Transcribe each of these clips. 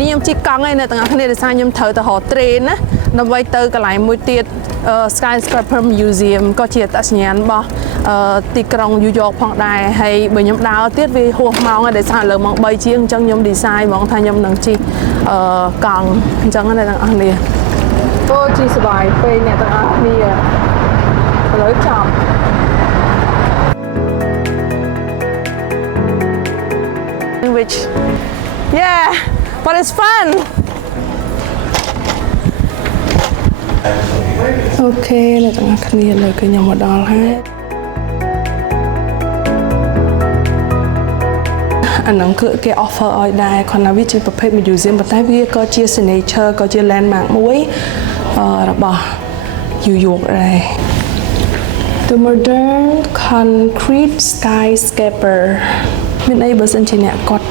នេះខ្ញុំជិះកង់ឯនៅទាំងអស់គ្នាដោយសារខ្ញុំត្រូវទៅរកត្រេនណាដើម្បីទៅកន្លែងមួយទៀត Skyscraper Museum ក៏ជាអត្តសញ្ញាណរបស់ទីក្រុង New York ផងដែរហើយបើខ្ញុំដើរទៀតវាហួសម៉ោងហើយដោយសារលើម៉ោង3ជាងអញ្ចឹងខ្ញុំ decide ហ្មងថាខ្ញុំនឹងជិះកង់អញ្ចឹងណាទាំងអស់គ្នាអូជិះសប្បាយពេកអ្នកទាំងអស់គ្នាឥឡូវចប់ which yeah but it's fun អូខេអ្នកទាំងអស់គ្នាឥឡូវគឺខ្ញុំមកដល់ហើយអាហ្នឹងគឺគេ offer ឲ្យដែរគ្រាន់តែវាជាប្រភេទ museum ប៉ុន្តែវាក៏ជា signature ក៏ជា landmark មួយរបស់ New York ដែរ The modern concrete skyscraper មានអីបើសិនជាអ្នកគាត់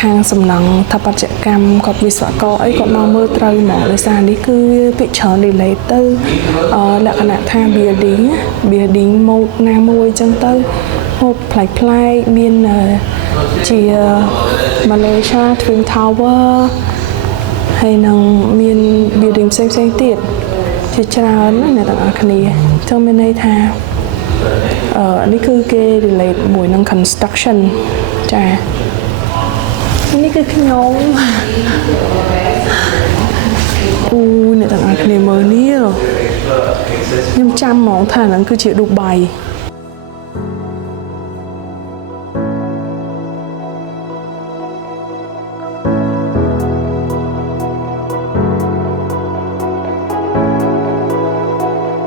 ខាងសំណង់ថាបត្យកម្មគាត់វិស្វករអីគាត់មកមើលត្រូវហ្មងដោយសារនេះគឺវាពាក្យច្រើន relate ទៅលក្ខណៈថា building mode ណាមួយអញ្ចឹងទៅហូបប្លែកមានជា Malaysia Twin Tower ហើយនឹងមាន building ផ្សេងទៀតជាច្រើនណាអ្នកទាំងអស់គ្នាចង់មានន័យថានេះគឺគេ relate មួយនឹង construction ចានេះគឺខ្ញុំអូអ្នកទាំងអស់គ្នាមើលនេះខ្ញុំចាំហ្មងថាហ្នឹងគឺជាឌូបៃ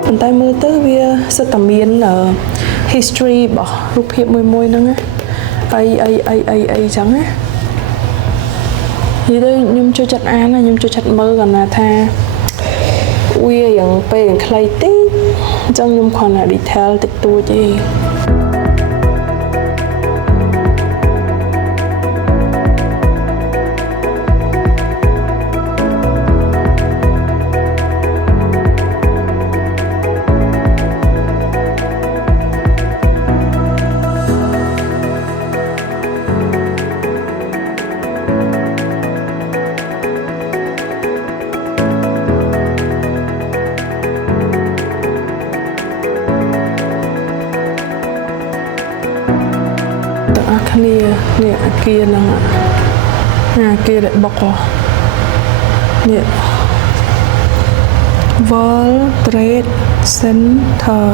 ប៉ុន្តែមើលទៅវាសិតតែមាន history របស់រូបភាពមួយហ្នឹងអីចឹងណានិយាយទៅខ្ញុំចូលចិត្តអានណាខ្ញុំចូលចិត្តមើលគាត់ណាថាវាយ៉ាងពេលយ៉ាងខ្លីតិចអញ្ចឹងខ្ញុំគ្រាន់តែ detail តិចតួចទេគ្នានេះអាគារហ្នឹងអាគារដែលបុកនេះ World Trade Center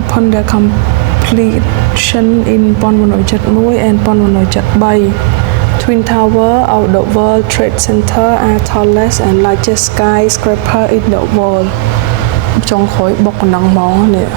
upon their completion in 1971 and 1973 Twin Tower of the World Trade Center are tallest and largest skyscraper in the world ចុងក្រោយបុកកណ្ដងហ្មងនេះ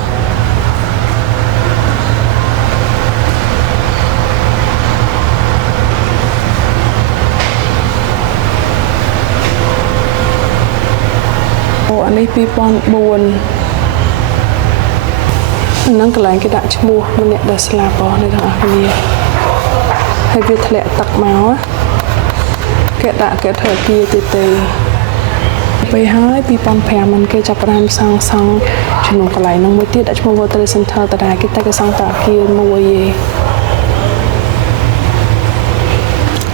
អានេះ2004ហ្នឹងកន្លែងគេដាក់ឈ្មោះម្នាក់ដែលស្លាប់របស់អ្នកទាំងអស់គ្នាហើយវាធ្លាក់ទឹកមកគេដាក់គេធ្វើអាគារទេពេលហើយ2005มันគេចាប់ផ្ដើមសាងសង់ចំនួនកន្លែងហ្នឹងមួយទៀតដាក់ឈ្មោះ World Trade Center តដែរគេតែគេសង់តែអាគារមួយឯង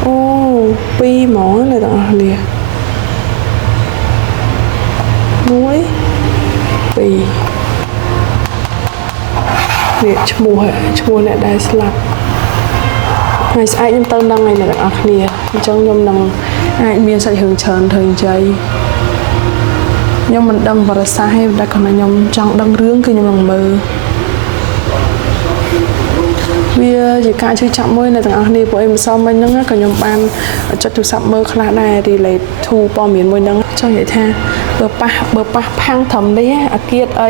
អូ2ហ្មងអ្នកទាំងអស់គ្នា1 2នេះឈ្មោះអ្នកដែលស្លាប់ហើយស្អែកខ្ញុំទៅនឹងឯអ្នកទាំងអស់គ្នាអញ្ចឹងខ្ញុំនឹងអាចមានសាច់រឿងច្រើនទៅនិយាយខ្ញុំមិនដឹងបរិសាសទេតែគាត់ថាខ្ញុំចង់ដឹងរឿងគឺខ្ញុំនឹងមើលវាជាការជួយចាប់មួយអ្នកទាំងអស់គ្នាពួកឯងម្សិលមិញហ្នឹងក៏ខ្ញុំបានចុចទូរស័ព្ទមើលខ្លះដែរ relate to ព័ត៌មានមួយហ្នឹងចង់និយាយថាបើប៉ះផាំងត្រឹមនេះអាគារអី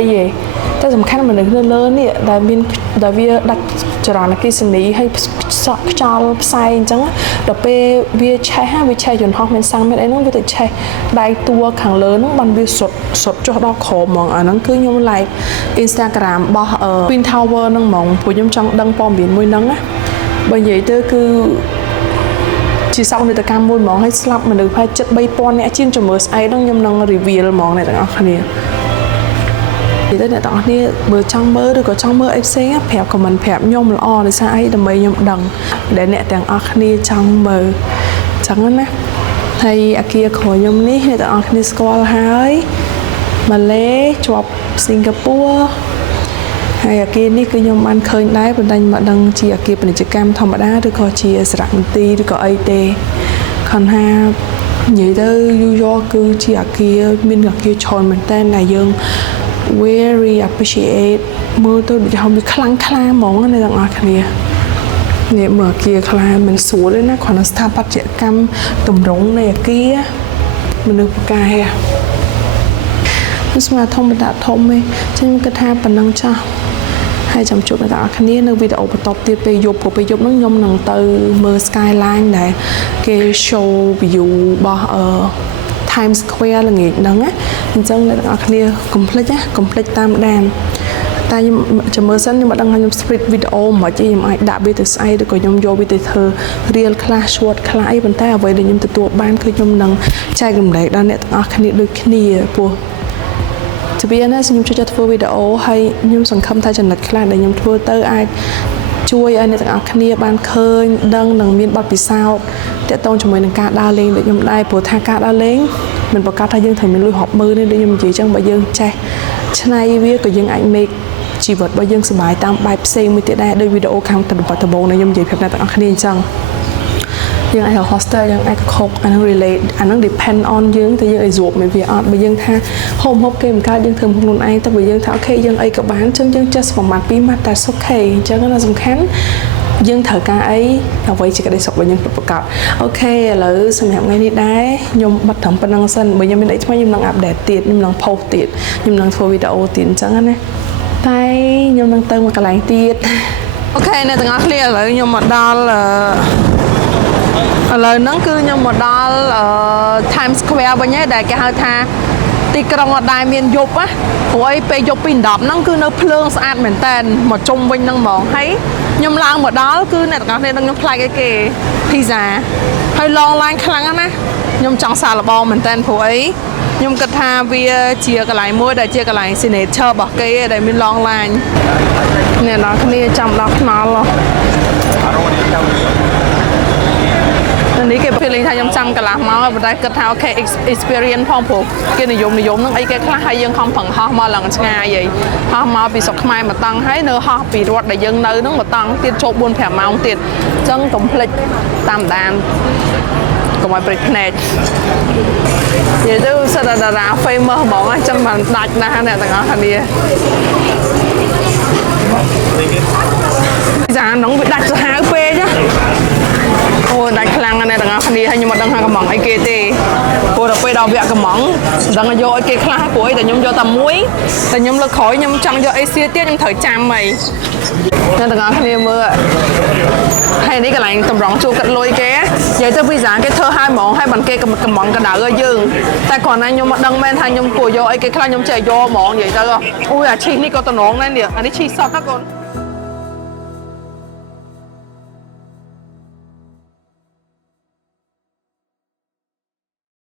ទេ តែសំខាន់មនុស្សលើនេះដែលមានដែលវាដាច់ចរន្តអគ្គិសនីហើយខ្យល់ផ្សែងអញ្ចឹងដល់ពេលវាឆេះវាឆេះយន្តហោះមានសាំងមានអីហ្នឹងវាទៅឆេះដៃតួខាងលើហ្នឹងបានវាសុតចុះដល់ក្រោមហ្មងអាហ្នឹងគឺខ្ញុំ like Instagram របស់ Twin Tower ហ្នឹងហ្មងព្រោះខ្ញុំចង់ដឹងព័ត៌មានមួយហ្នឹងណាបើនិយាយទៅគឺជាសោកនាដកម្មមួយហ្មងហើយស្លាប់មនុស្សប្រហែលជិត 3000 នាក់ជាងជំរឿស្អីហ្នឹងខ្ញុំនឹង reveal ហ្មងអ្នកទាំងអស់គ្នានិយាយទៅអ្នកទាំងអស់គ្នាបើចង់មើលឬក៏ចង់មើលអីផ្សេងប្រាប់ comment ប្រាប់ខ្ញុំល្អដោយសារអីដើម្បីខ្ញុំដឹងដែលអ្នកទាំងអស់គ្នាចង់មើលអញ្ចឹងណាហើយអាគារក្រោយខ្ញុំនេះអ្នកទាំងអស់គ្នាស្គាល់ហើយម៉ាឡេជាប់សិង្ហបុរីហើយអាគារនេះគឺខ្ញុំបានឃើញដែរប៉ុន្តែខ្ញុំមិនដឹងជាអាគារពាណិជ្ជកម្មធម្មតាឬក៏ជាសារមន្ទីរឬក៏អីទេខនថានិយាយទៅយូយ៉កគឺជាអាគារមានអាគារច្រើនមែនតើដែលយើង very appreciate មើលទៅដូចហៅវាខ្លាំងខ្លាហ្មងអ្នកទាំងអស់គ្នានេះមើលអាគារខ្លាមិនស្រួលទេណាគ្រាន់តែស្ថាបត្យកម្មតម្រង់នៃអាគារមនុស្សប្រកែស្មាធម្មតាធំឯងខ្ញុំគិតថាប៉ុណ្ណឹងចាស់ហើយចាំជួបអ្នកទាំងអស់គ្នានៅវីដេអូបន្តទៀតពេលយប់ព្រោះពេលយប់ហ្នឹងខ្ញុំនឹងទៅមើល skyline ដែលគេ show view របស់Times Square ល្ងាចហ្នឹងណាអញ្ចឹងអ្នកទាំងអស់គ្នាកុំភ្លេចតាមដានតែខ្ញុំចាំមើលសិនខ្ញុំមិនដឹងថាខ្ញុំ split វីដេអូមិនទេខ្ញុំអាចដាក់វាទៅស្អីឬក៏ខ្ញុំយកវាទៅធ្វើ real ខ្លះ short ខ្លះអីប៉ុន្តែអ្វីដែលខ្ញុំទទួលបានគឺខ្ញុំនឹងចែករំលែកដល់អ្នកទាំងអស់គ្នាដូចគ្នាព្រោះជាវាណាខ្ញុំជួយធ្វើវីដេអូហើយខ្ញុំសង្ឃឹមថាចំណុចខ្លះដែលខ្ញុំធ្វើទៅអាចជួយឲ្យអ្នកទាំងអស់គ្នាបានឃើញដឹងនិងមានបទពិសោធន៍ទាក់ទងជាមួយនឹងការដើរលេងដូចខ្ញុំដែរព្រោះថាការដើរលេងមិនប្រកាសថាយើងត្រូវមានលុយរាប់ម៉ឺនទេដូចខ្ញុំនិយាយចឹងបើយើងចេះឆ្នៃវាក៏យើងអាច make ជីវិតរបស់យើងសុបាយតាមបែបផ្សេងមួយទៀតដែរដូចវីដេអូខាងដំបូងដែលខ្ញុំនិយាយប្រាប់អ្នកទាំងអស់គ្នាអញ្ចឹងយើងអាច hostel យើងអាចខុកអានឹង relate អានឹង depend on យើងតែយើងឲ្យស្រួបមានវាអត់បើយើងថាហូបគេមិនកើតយើងធ្វើខ្លួនឯងតែបើយើងថាអូខេយើងអីក៏បានចឹងយើងចេះប្រមាថ2ម៉ាត់តែសុខេអញ្ចឹងណាសំខាន់យើងត្រូវការអីអ្វីជាក្តីសុខរបស់យើងពិតប្រាកដអូខេឥឡូវសម្រាប់ថ្ងៃនេះដែរខ្ញុំបិទត្រឹមប៉ុណ្្នឹងសិនបើខ្ញុំមានអីថ្មីខ្ញុំនឹងអាប់ដេតទៀតខ្ញុំនឹង post ទៀតខ្ញុំនឹងធ្វើវីដេអូទៀតអញ្ចឹងណាតែខ្ញុំនឹងទៅមកកន្លែងទៀតអូខេអ្នកទាំងអស់គ្នាឥឡូវខ្ញុំមកដល់ឥឡូវហ្នឹងគឺខ្ញុំមកដល់ Times Square វិញហើយដែលគេហៅថាទីក្រុងអត់ដែលមានយប់ណាព្រោះអីពេលយប់ពី10ហ្នឹងគឺនៅភ្លើងស្អាតមែនតើមកជុំវិញហ្នឹងហ្មងហើយខ្ញុំឡើងមកដល់គឺអ្នកទាំងអស់គ្នានឹងខ្ញុំផ្លែកអីគេ pizza ហើយ long line ខ្លាំងណាស់ខ្ញុំចង់សាកល្បងមែនតើព្រោះអីខ្ញុំគិតថាវាជាកន្លែងមួយដែលជាកន្លែង signature របស់គេដែលមាន long line អ្នកនរគ្នាចាំដល់ខ្នល់នេះគេ feeling ថាខ្ញុំចាំកន្លះម៉ោងប៉ុន្តែគិតថាអូខេ experience ផងព្រោះគេនិយមហ្នឹងអីគេខ្លះហើយយើងខំប្រឹងហោះមកឡើងឆ្ងាយហីហោះមកពីស្រុកខ្មែរមកតង់ហើយនៅហោះពីរដ្ឋដែលយើងនៅហ្នឹងមកតង់ទៀតចូល 4-5 ម៉ោងទៀតអញ្ចឹងកុំភ្លេចតាមដានកុំឲ្យព្រិចភ្នែកនិយាយទៅសិតតារា famous ហ្មងអញ្ចឹងមិនដាច់ណាស់អ្នកទាំងអស់គ្នាចាហ្នឹងវាដាច់សាហាវពេកណាអូដាច់ខ្លាំងណាស់អ្នកទាំងអស់គ្នាហើយខ្ញុំមិនដឹងថាកំងអីគេទេព្រោះដល់ពេលដល់វគ្គកំងមិនដឹងយកអីគេខ្លះព្រោះអីតែខ្ញុំយកតែមួយតែខ្ញុំលើកក្រោយខ្ញុំចង់យកអីទៀតខ្ញុំត្រូវចាំហីអ្នកទាំងអស់គ្នាមើលហើយនេះកន្លែងតម្រង់ជួកាត់លុយគេនិយាយទៅវីសាគេធ្វើឲ្យហ្មងហើយបានគេកំងកដៅឲ្យយើងតែគ្រាន់តែខ្ញុំមិនដឹងមែនថាខ្ញុំគួរយកអីគេខ្លះខ្ញុំចេះយកហ្មងនិយាយទៅអូយអាឈីសនេះក៏តំណងដែរនេះអានេះឈីសសតណាកូន